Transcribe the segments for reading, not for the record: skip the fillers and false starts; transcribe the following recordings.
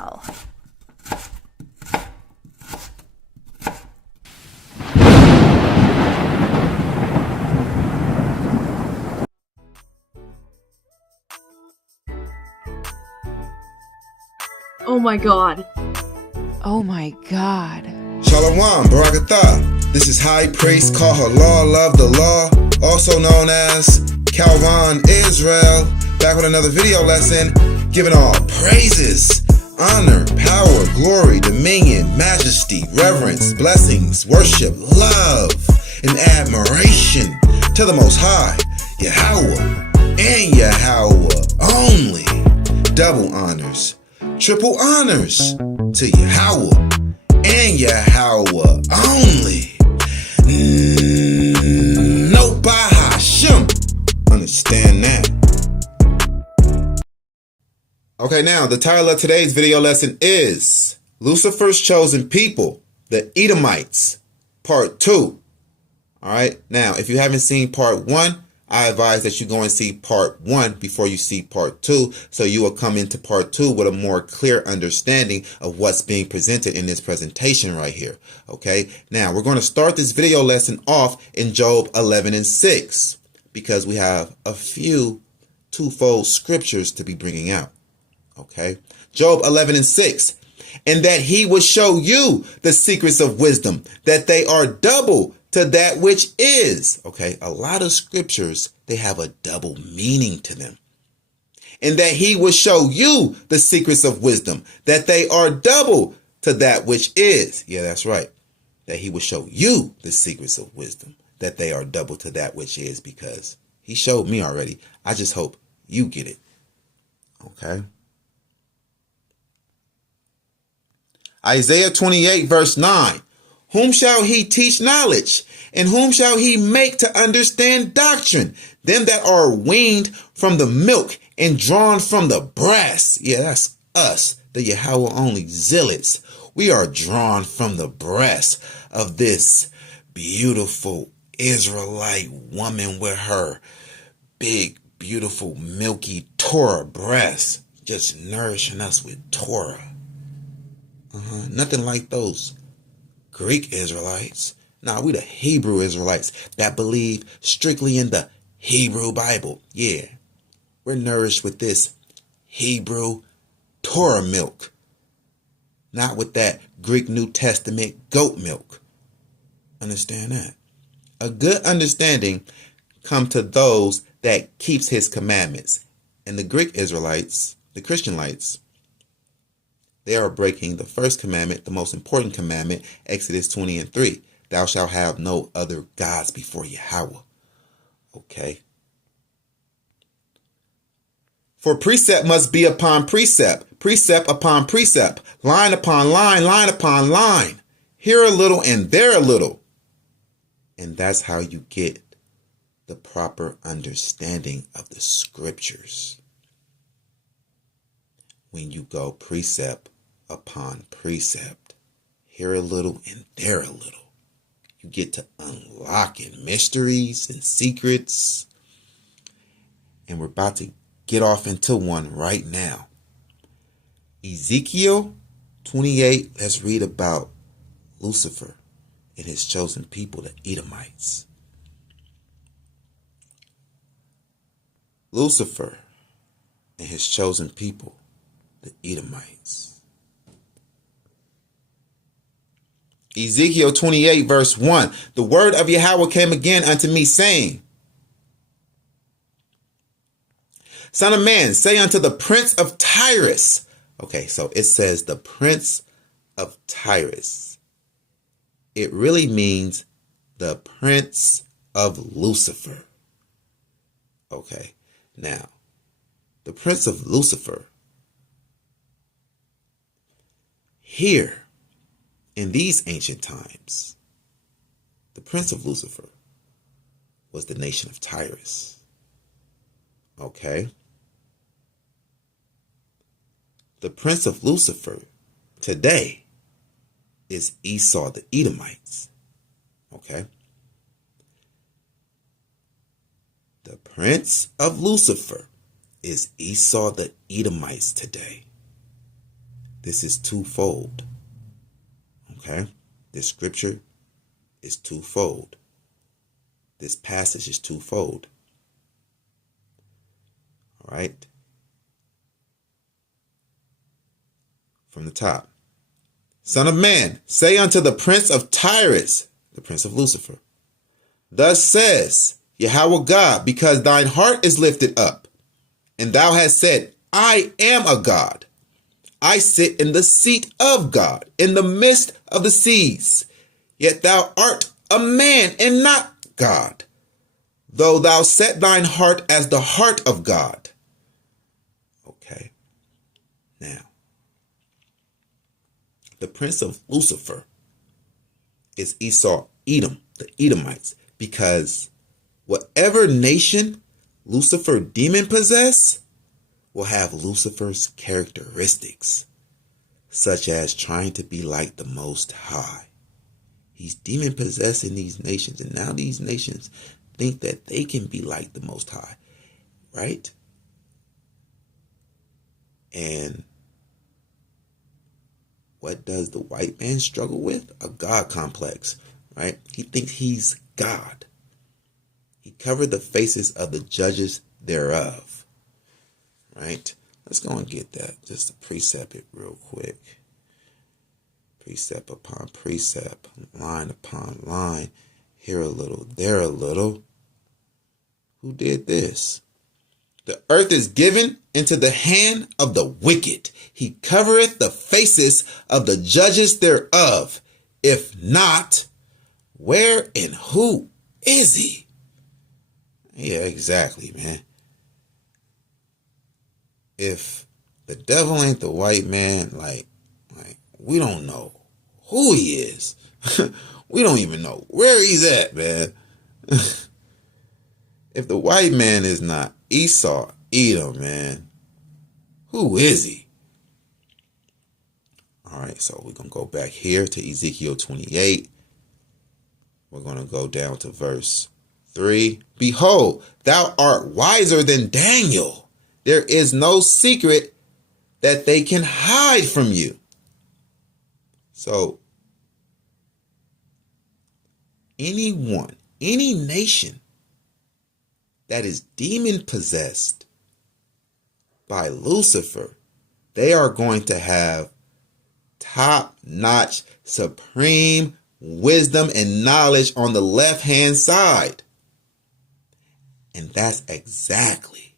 now. Oh my god. Oh my god. Shalom, Barakatah. This is High Priest Kahalal of the Law, also known as Calvin Israel, back with another video lesson, giving all praises, honor, power, glory, dominion, majesty, reverence, blessings, worship, love, and admiration to the Most High, Yahweh, and Yahweh only. Double honors, triple honors to Yahweh and Yahweh only. No Bahashim. Understand that. Okay, now the title of today's video lesson is Lucifer's Chosen People, the Edomites, Part 2. Alright, now if you haven't seen Part 1, I advise that you go and see Part 1 before you see Part 2, so you will come into Part 2 with a more clear understanding of what's being presented in this presentation right here. Okay, now we're going to start this video lesson off in Job 11:6 because we have a few twofold scriptures to be bringing out. Okay, Job 11:6, and that he will show you the secrets of wisdom, that they are double to that which is. Okay, a lot of scriptures, they have a double meaning to them. And that he will show you the secrets of wisdom, that they are double to that which is. Yeah, that's right. That he will show you the secrets of wisdom, that they are double to that which is, because he showed me already. I just hope you get it. Okay. Isaiah 28 verse 9. Whom shall he teach knowledge? And whom shall he make to understand doctrine? Them that are weaned from the milk and drawn from the breast. Yeah, that's us, the Yahweh only zealots. We are drawn from the breast of this beautiful Israelite woman with her big, beautiful, milky Torah breast, just nourishing us with Torah. Nothing like those Greek Israelites. Nah, we the Hebrew Israelites that believe strictly in the Hebrew Bible. Yeah, we're nourished with this Hebrew Torah milk, not with that Greek New Testament goat milk. Understand that? A good understanding comes to those that keeps his commandments. And the Greek Israelites, the Christianites, they are breaking the first commandment, the most important commandment, Exodus 20:3. Thou shalt have no other gods before Yahweh. Okay. For precept must be upon precept, precept upon precept, line upon line, line upon line. Here a little and there a little. And that's how you get the proper understanding of the scriptures. When you go precept upon precept, here a little and there a little, you get to unlocking mysteries and secrets. And we're about to get off into one right now. Ezekiel 28, let's read about Lucifer and his chosen people, the Edomites. Lucifer and his chosen people, the Edomites. Ezekiel 28 verse 1. The word of Yahweh came again unto me, saying, Son of man, say unto the prince of Tyrus. Okay, so it says the prince of Tyrus. It really means the prince of Lucifer. Okay, now, the prince of Lucifer, here, in these ancient times, the prince of Lucifer was the nation of Tyrus. Okay? The prince of Lucifer today is Esau, the Edomites. Okay? The prince of Lucifer is Esau, the Edomites today. This is twofold. Okay? This scripture is twofold. This passage is twofold. All right? From the top. Son of man, say unto the prince of Tyrus, the prince of Lucifer, thus says Yahweh God, because thine heart is lifted up, and thou hast said, I am a God. I sit in the seat of God, in the midst of the seas. Yet thou art a man and not God, though thou set thine heart as the heart of God. Okay. Now, the prince of Lucifer is Esau, Edom, the Edomites, because whatever nation Lucifer demon possess will have Lucifer's characteristics, such as trying to be like the Most High. He's demon possessed in these nations, and now these nations think that they can be like the Most High, right? And what does the white man struggle with? A God complex, right? He thinks he's God. He covered the faces of the judges thereof, right? Let's go and get that. Just to precept it real quick. Precept upon precept, line upon line, here a little, there a little. Who did this? The earth is given into the hand of the wicked. He covereth the faces of the judges thereof. If not, where and who is he? Yeah, exactly, man. If the devil ain't the white man, like we don't know who he is. We don't even know where he's at, man. If the white man is not Esau, Edom, man, who is he? All right, so we're going to go back here to Ezekiel 28. We're going to go down to verse 3. Behold, thou art wiser than Daniel. There is no secret that they can hide from you. So, anyone, any nation that is demon possessed by Lucifer, they are going to have top-notch, supreme wisdom and knowledge on the left-hand side. And that's exactly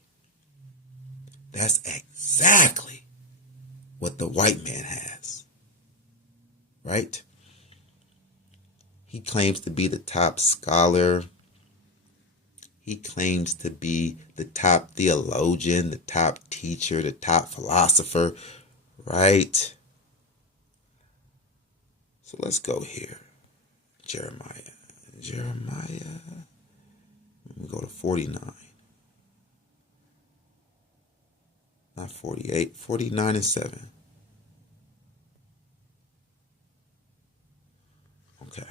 what the white man has. Right? He claims to be the top scholar. He claims to be the top theologian, the top teacher, the top philosopher. Right? So let's go here. Jeremiah. Let me go to 49. Not 48. 49 and 7. Okay.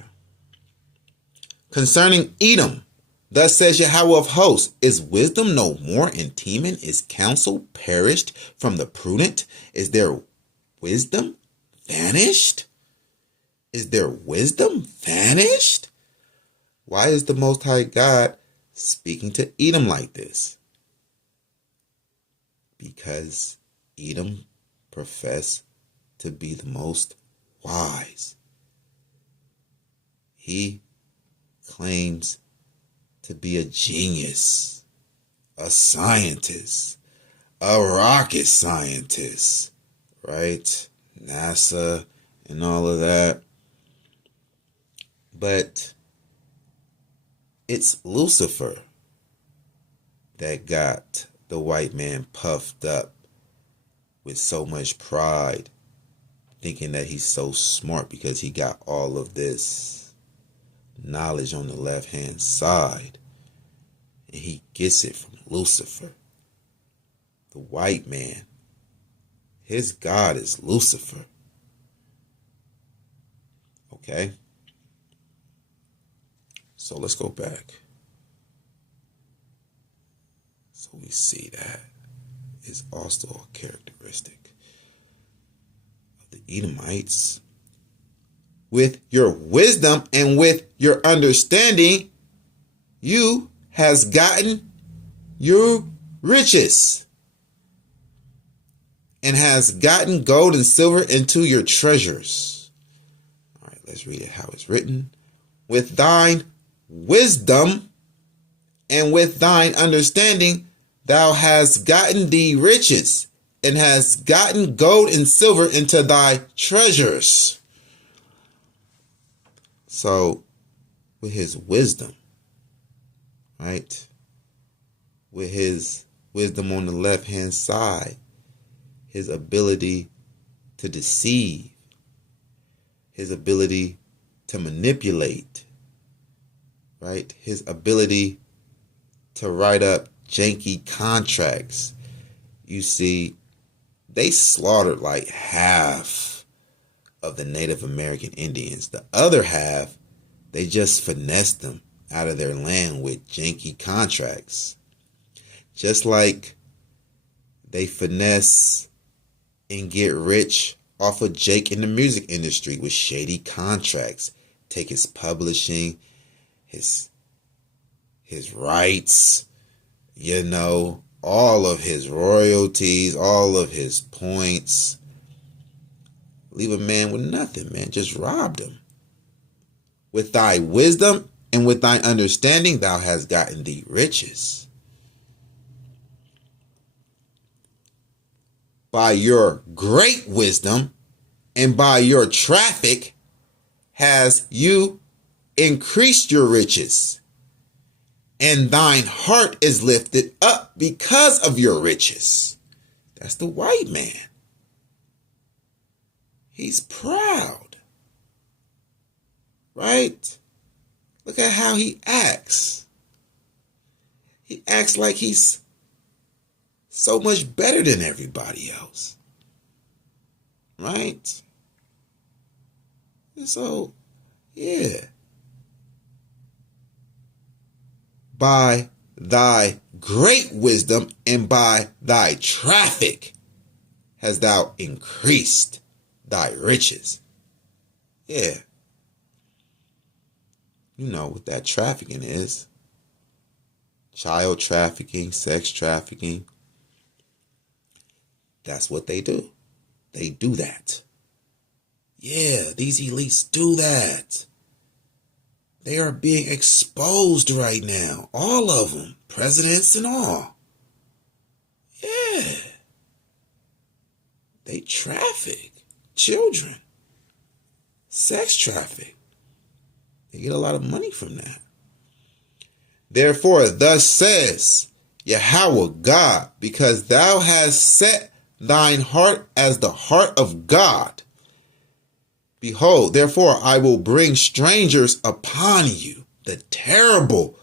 Concerning Edom, thus says Yahweh of hosts, is wisdom no more in Teman? Is counsel perished from the prudent? Is there wisdom vanished? Is there wisdom vanished? Why is the Most High God speaking to Edom like this? Because Edom professed to be the most wise. He claims to be a genius, a scientist, a rocket scientist, right? NASA and all of that. But it's Lucifer that got the white man puffed up with so much pride, thinking that he's so smart because he got all of this knowledge on the left-hand side. And he gets it from Lucifer. The white man, his God is Lucifer. Okay? So let's go back. So we see that is also a characteristic. Edomites, with your wisdom and with your understanding, you has gotten your riches, and has gotten gold and silver into your treasures. All right, let's read it how it's written. With thine wisdom and with thine understanding, thou hast gotten thee riches, and hast gotten gold and silver into thy treasures. So, with his wisdom, right? With his wisdom on the left-hand side, his ability to deceive, his ability to manipulate, right? His ability to write up janky contracts. You see, they slaughtered like half of the Native American Indians. The other half, they just finessed them out of their land with janky contracts. Just like they finesse and get rich off of Jake in the music industry with shady contracts. Take his publishing, his rights, all of his royalties, all of his points. Leave a man with nothing, man. Just robbed him. With thy wisdom and with thine understanding, thou hast gotten thee riches. By your great wisdom and by your traffic has you increased your riches, and thine heart is lifted up because of your riches. That's the white man. He's proud, right? Look at how he acts. He acts like he's so much better than everybody else, right? And so, yeah. By thy great wisdom and by thy traffic hast thou increased thy riches. Yeah. You know what that trafficking is. Child trafficking, sex trafficking. That's what they do. They do that. Yeah, these elites do that. They are being exposed right now. All of them. Presidents and all. Yeah. They traffic children. Sex traffic. They get a lot of money from that. Therefore, thus says Yahweh God, because thou hast set thine heart as the heart of God. Behold, therefore I will bring strangers upon you, the terrible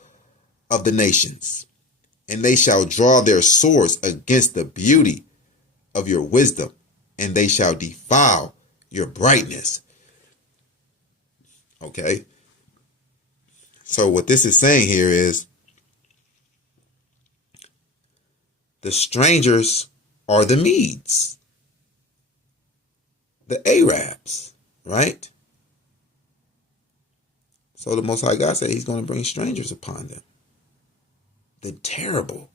of the nations, and they shall draw their swords against the beauty of your wisdom, and they shall defile your brightness. Okay. So what this is saying here is the strangers are the Medes, the Arabs, right? So the Most High God said he's going to bring strangers upon them. The terrible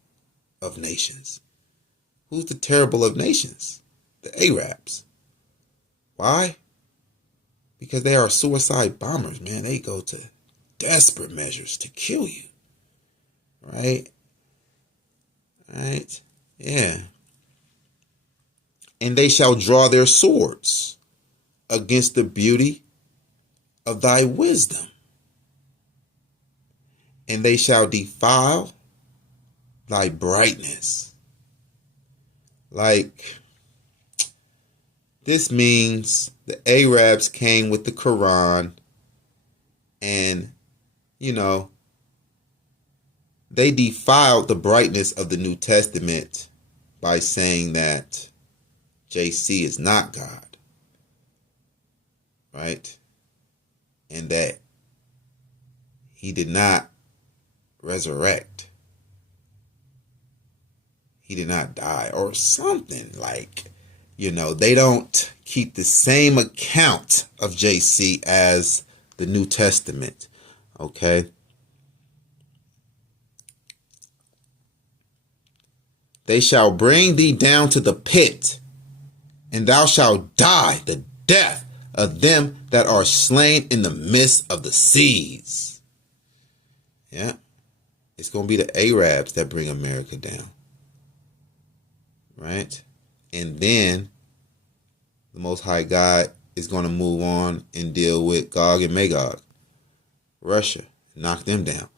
of nations. Who's the terrible of nations? The Arabs. Why? Because they are suicide bombers, man. They go to desperate measures to kill you. Right? Right? Yeah. And they shall draw their swords against the beauty of thy wisdom. And they shall defile thy brightness. Like, this means the Arabs came with the Quran and, they defiled the brightness of the New Testament by saying that JC is not God, right? And that he did not resurrect. He did not die or something. Like, They don't keep the same account of JC as the New Testament. Okay. They shall bring thee down to the pit, and thou shalt die the death of them that are slain in the midst of the seas. Yeah. It's going to be the Arabs that bring America down. Right? And then the Most High God is going to move on and deal with Gog and Magog, Russia, knock them down.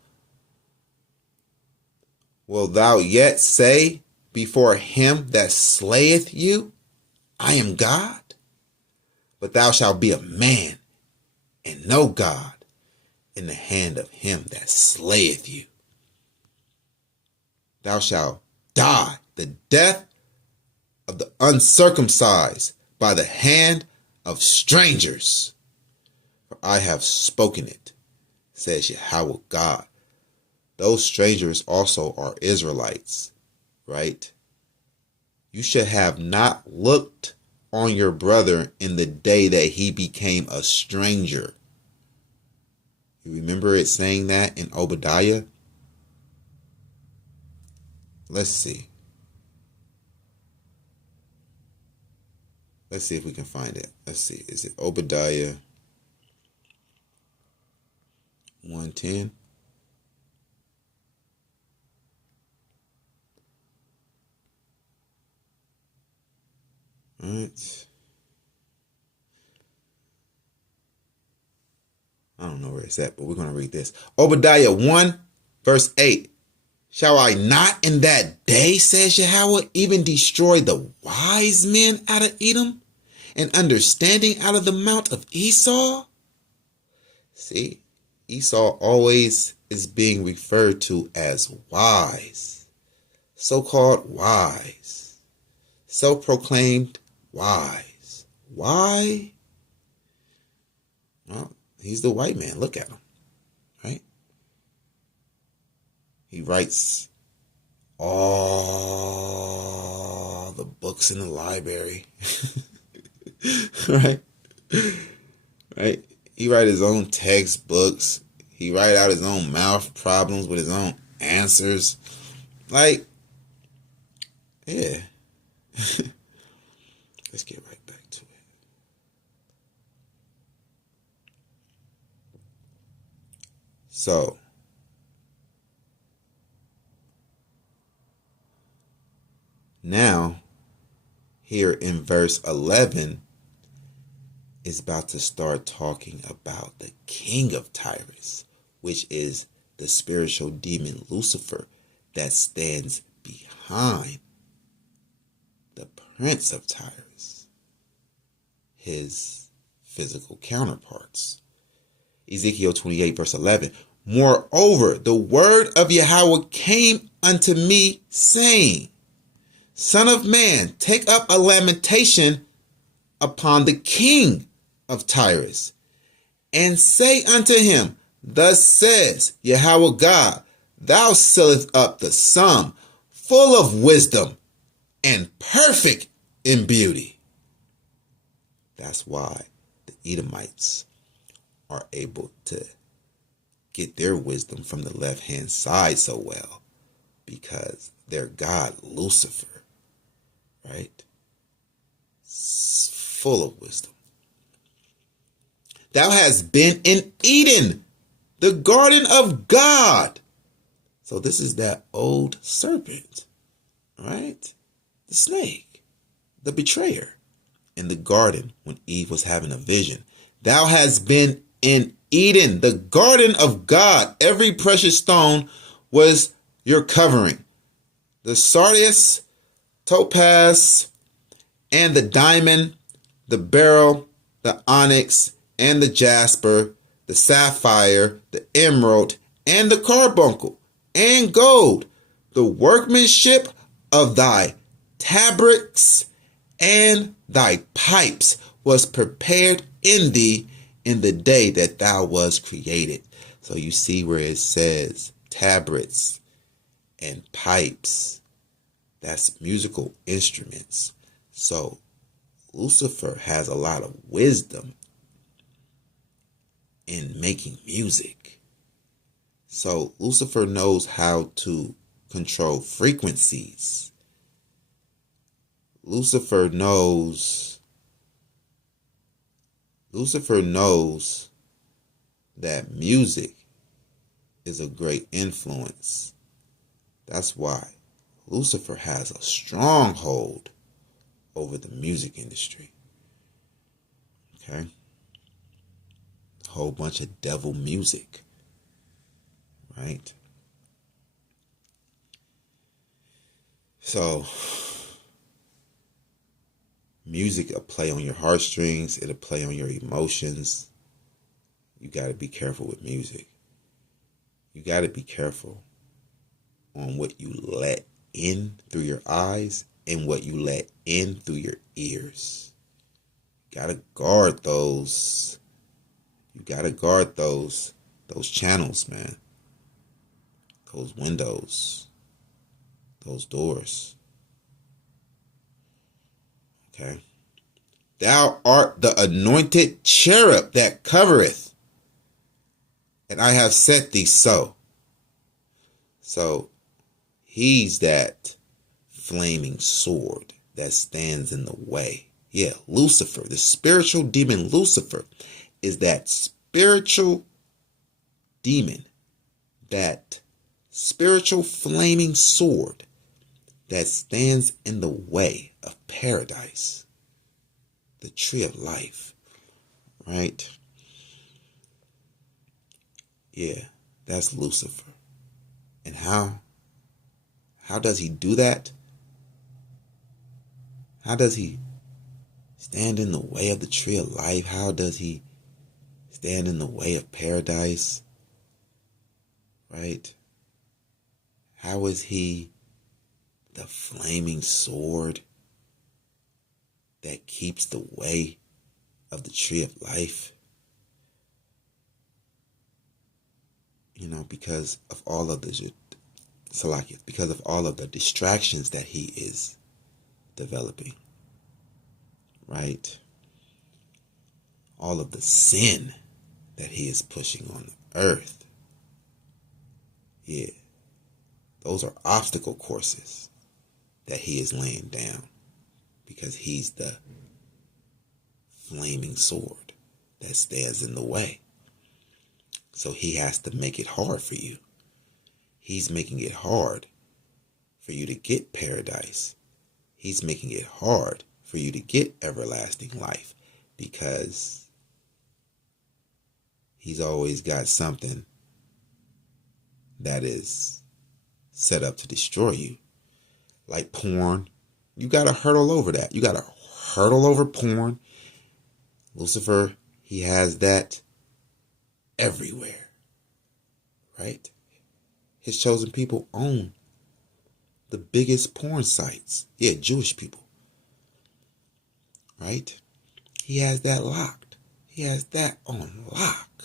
Will thou yet say before him that slayeth you, I am God? But thou shalt be a man and no God in the hand of him that slayeth you. Thou shalt die the death of the uncircumcised by the hand of strangers. For I have spoken it, says Yahweh God. Those strangers also are Israelites, right? You should have not looked on your brother in the day that he became a stranger. You remember it saying that in Obadiah? Let's see. Let's see if we can find it. Let's see. Is it Obadiah 1:10? All right. I don't know where it's at, but we're going to read this. Obadiah 1, verse 8. Shall I not in that day, says Yahweh, even destroy the wise men out of Edom and understanding out of the mount of Esau? See, Esau always is being referred to as wise, so-called wise, self-proclaimed wise. Why? Well, he's the white man. Look at him, right? He writes all the books in the library, right? Right? He write his own textbooks. He write out his own mouth problems with his own answers. Like, yeah. Let's get right back to it. So, now, here in verse 11, is about to start talking about the king of Tyrus, which is the spiritual demon Lucifer that stands behind the prince of Tyrus, his physical counterparts. Ezekiel 28, verse 11. Moreover, the word of Yahweh came unto me, saying, Son of man, take up a lamentation upon the king of Tyrus, and say unto him, Thus says Yahweh God, thou sealest up the sum, full of wisdom, and perfect in beauty. That's why the Edomites are able to get their wisdom from the left-hand side so well, because their god Lucifer, right, full of wisdom. Thou hast been in Eden, the garden of God. So this is that old serpent, right? The snake, the betrayer in the garden when Eve was having a vision. Thou hast been in Eden, the garden of God. Every precious stone was your covering. The sardius, topaz, and the diamond, the beryl, the onyx, and the jasper, the sapphire, the emerald, and the carbuncle, and gold, the workmanship of thy tabrets and thy pipes was prepared in thee in the day that thou was created. So you see where it says tabrets and pipes. That's musical instruments. So Lucifer has a lot of wisdom in making music. So Lucifer knows how to control frequencies. Lucifer knows that music is a great influence. That's why Lucifer has a stronghold over the music industry. Okay? A whole bunch of devil music. Right? So, music will play on your heartstrings. It'll play on your emotions. You got to be careful with music. You got to be careful on what you let in through your eyes and what you let in through your ears. You got to guard those. You got to guard those channels, man. Those windows. Those doors. Okay. Thou art the anointed cherub that covereth, and I have set thee so. So, he's that flaming sword that stands in the way. Yeah, Lucifer, the spiritual demon Lucifer, is that spiritual demon, that spiritual flaming sword that stands in the way of paradise, the tree of life, right? Yeah, that's Lucifer. And how does he do that? How does he stand in the way of the tree of life? How does he stand in the way of paradise? Right? How is he the flaming sword that keeps the way of the tree of life? You know, because of all of the distractions that he is developing, right? All of the sin that he is pushing on the earth. Yeah, those are obstacle courses that he is laying down because he's the flaming sword that stands in the way. So he has to make it hard for you. He's making it hard for you to get paradise. He's making it hard for you to get everlasting life because he's always got something that is set up to destroy you. Like porn, you got to hurdle over that. You got to hurdle over porn. Lucifer, he has that everywhere, right? His chosen people own the biggest porn sites. Yeah, Jewish people, right? He has that locked. He has that on lock.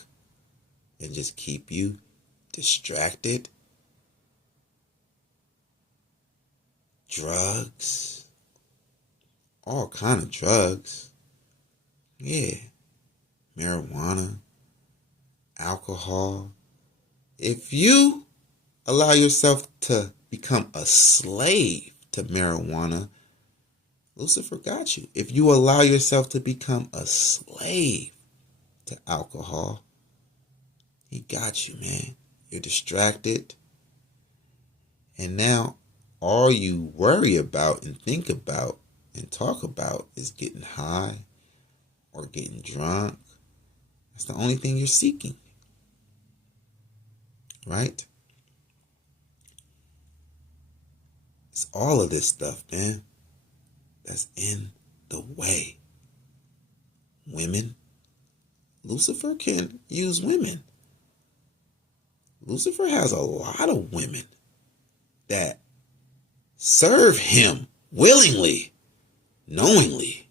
And just keep you distracted. Drugs. All kind of drugs. Yeah. Marijuana. Alcohol. If you allow yourself to become a slave to marijuana, Lucifer got you. If you allow yourself to become a slave to alcohol, he got you, man. You're distracted. And now all you worry about and think about and talk about is getting high or getting drunk. That's the only thing you're seeking. Right? It's all of this stuff, man, that's in the way. Women. Lucifer can use women. Lucifer has a lot of women that serve him willingly, knowingly.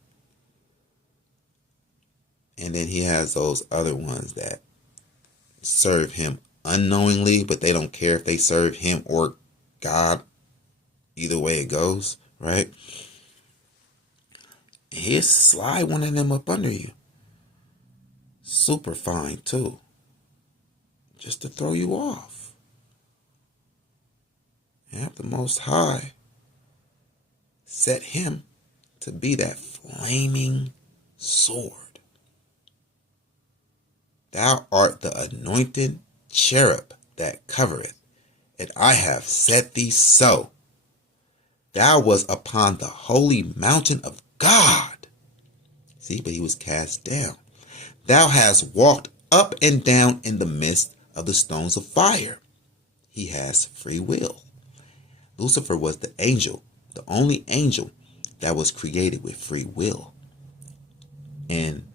And then he has those other ones that serve him unknowingly, but they don't care if they serve him or God. Either way it goes, right? He'll slide one of them up under you. Super fine too. Just to throw you off. And the Most High set him to be that flaming sword. Thou art the anointed cherub that covereth, and I have set thee so. Thou was upon the holy mountain of God. See, but he was cast down. Thou hast walked up and down in the midst of the stones of fire. He has free will. Lucifer was the angel, the only angel that was created with free will. And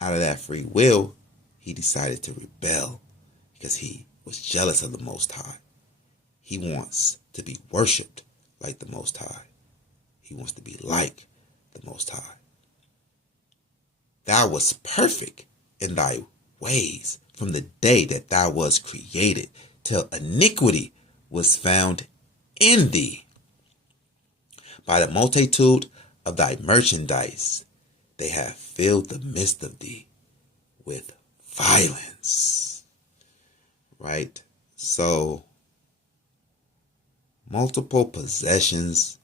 out of that free will, he decided to rebel because he was jealous of the Most High. He wants to be worshipped like the Most High. He wants to be like the Most High. Thou wast perfect in thy ways from the day that thou was created, till iniquity was found in thee. By the multitude of thy merchandise, they have filled the midst of thee with violence. Right? So, multiple possessions,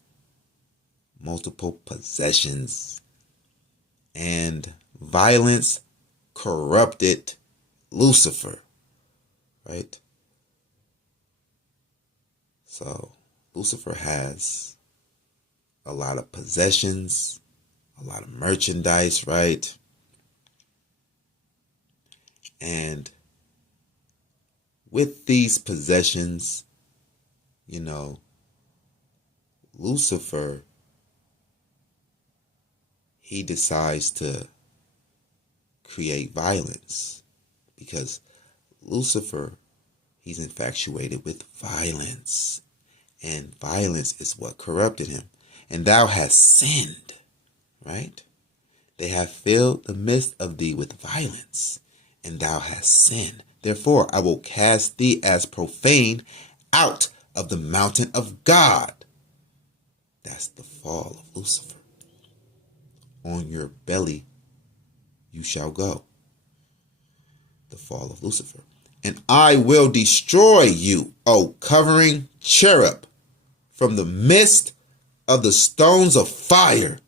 and violence corrupted Lucifer. Right? So, Lucifer has a lot of possessions, a lot of merchandise, right? And with these possessions, Lucifer, he decides to create violence because Lucifer, he's infatuated with violence, and violence is what corrupted him. And thou hast sinned, right? They have filled the midst of thee with violence, and thou hast sinned. Therefore, I will cast thee as profane out of the mountain of God. That's the fall of Lucifer. On your belly you shall go. The fall of Lucifer. And I will destroy you, O covering cherub, from the midst of the stones of fire.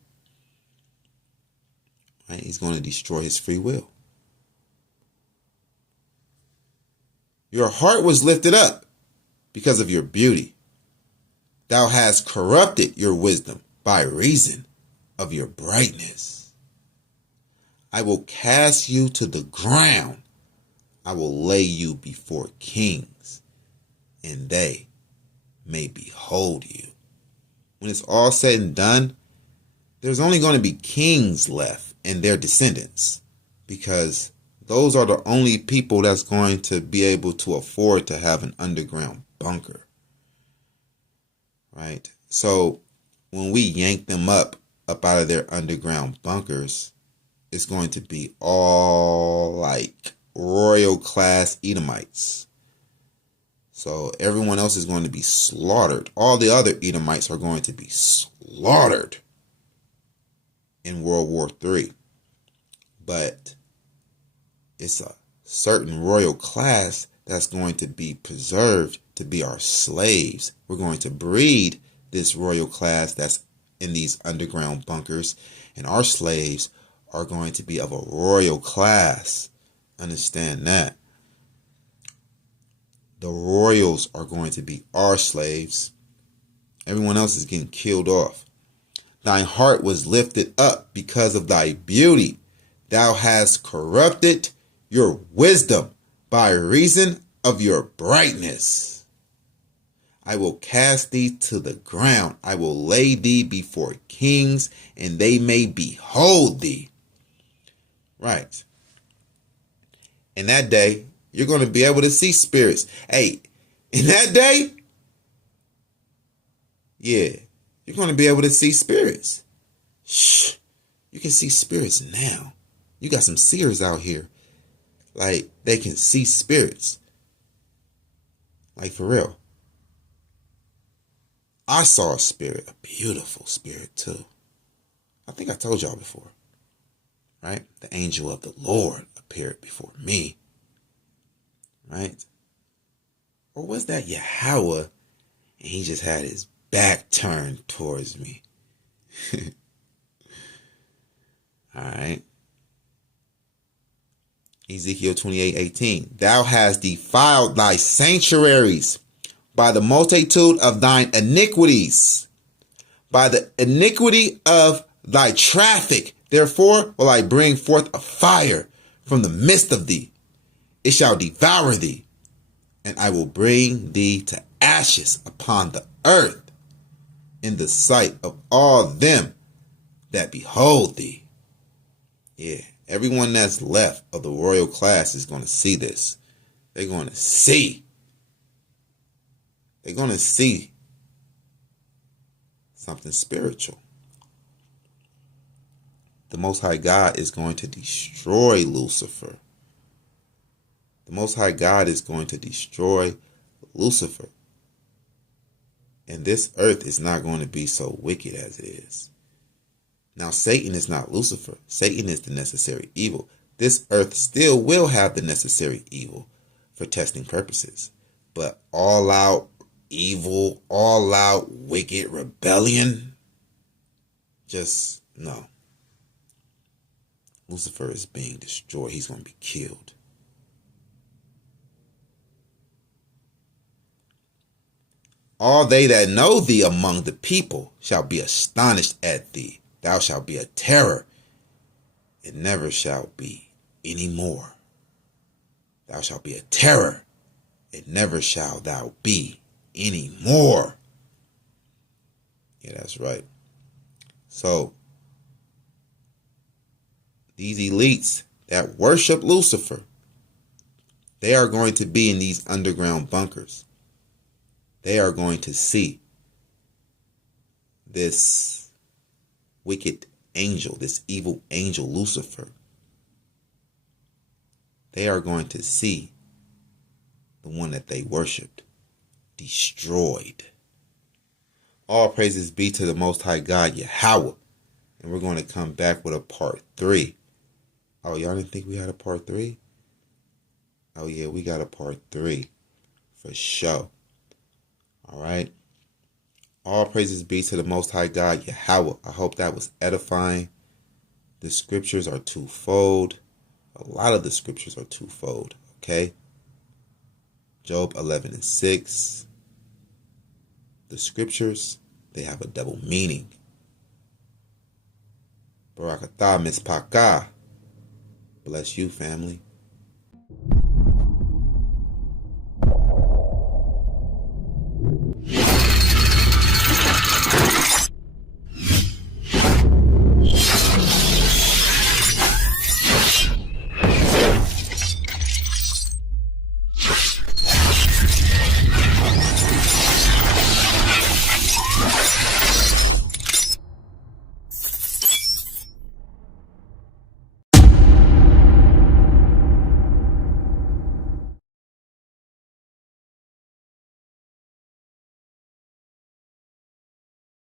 Right? He's going to destroy his free will. Your heart was lifted up because of your beauty. Thou hast corrupted your wisdom by reason of your brightness. I will cast you to the ground. I will lay you before kings, and they may behold you. When it's all said and done, there's only going to be kings left and their descendants, because those are the only people that's going to be able to afford to have an underground bunker. Right? So when we yank them up out of their underground bunkers, it's going to be all like royal class Edomites. So everyone else is going to be slaughtered. All the other Edomites are going to be slaughtered in World War III. But it's a certain royal class that's going to be preserved to be our slaves. We're going to breed this royal class that's in these underground bunkers, and our slaves are going to be of a royal class. Understand that. The royals are going to be our slaves. Everyone else is getting killed off. Thine heart was lifted up because of thy beauty. Thou hast corrupted your wisdom by reason of your brightness. I will cast thee to the ground. I will lay thee before kings, and they may behold thee. Right. In that day, you're going to be able to see spirits. Hey, in that day, yeah, you're going to be able to see spirits. Shh, you can see spirits now. You got some seers out here. Like, they can see spirits. Like, for real. I saw a spirit, a beautiful spirit too. I think I told y'all before, right? The angel of the Lord appeared before me, right? Or was that Yahweh and he just had his back turned towards me? All right. Ezekiel 28:18. Thou hast defiled thy sanctuaries by the multitude of thine iniquities, by the iniquity of thy traffic. Therefore will I bring forth a fire from the midst of thee. It shall devour thee, and I will bring thee to ashes upon the earth in the sight of all them that behold thee. Yeah, everyone that's left of the royal class is going to see this. They're going to see. They're going to see something spiritual. The Most High God is going to destroy Lucifer. The Most High God is going to destroy Lucifer. And this earth is not going to be so wicked as it is. Now, Satan is not Lucifer. Satan is the necessary evil. This earth still will have the necessary evil for testing purposes. But all out evil, all out wicked rebellion, just no. Lucifer is being destroyed. He's going to be killed. All they that know thee among the people shall be astonished at thee. Thou shalt be a terror. It never shall be any more. Thou shalt be a terror. It never shall thou be any more. Yeah, that's right. So, these elites that worship Lucifer, they are going to be in these underground bunkers. They are going to see this wicked angel, this evil angel Lucifer. They are going to see the one that they worshipped destroyed. All praises be to the Most High God, Yahweh. And we're going to come back with a part 3. Oh, y'all didn't think we had a part 3? Oh, yeah, we got a part 3 for sure. All right. All praises be to the Most High God, Yahweh. I hope that was edifying. The scriptures are twofold. A lot of the scriptures are twofold. Okay. Job 11:6. The scriptures, they have a double meaning. Barakatah mispaka. Bless you, family.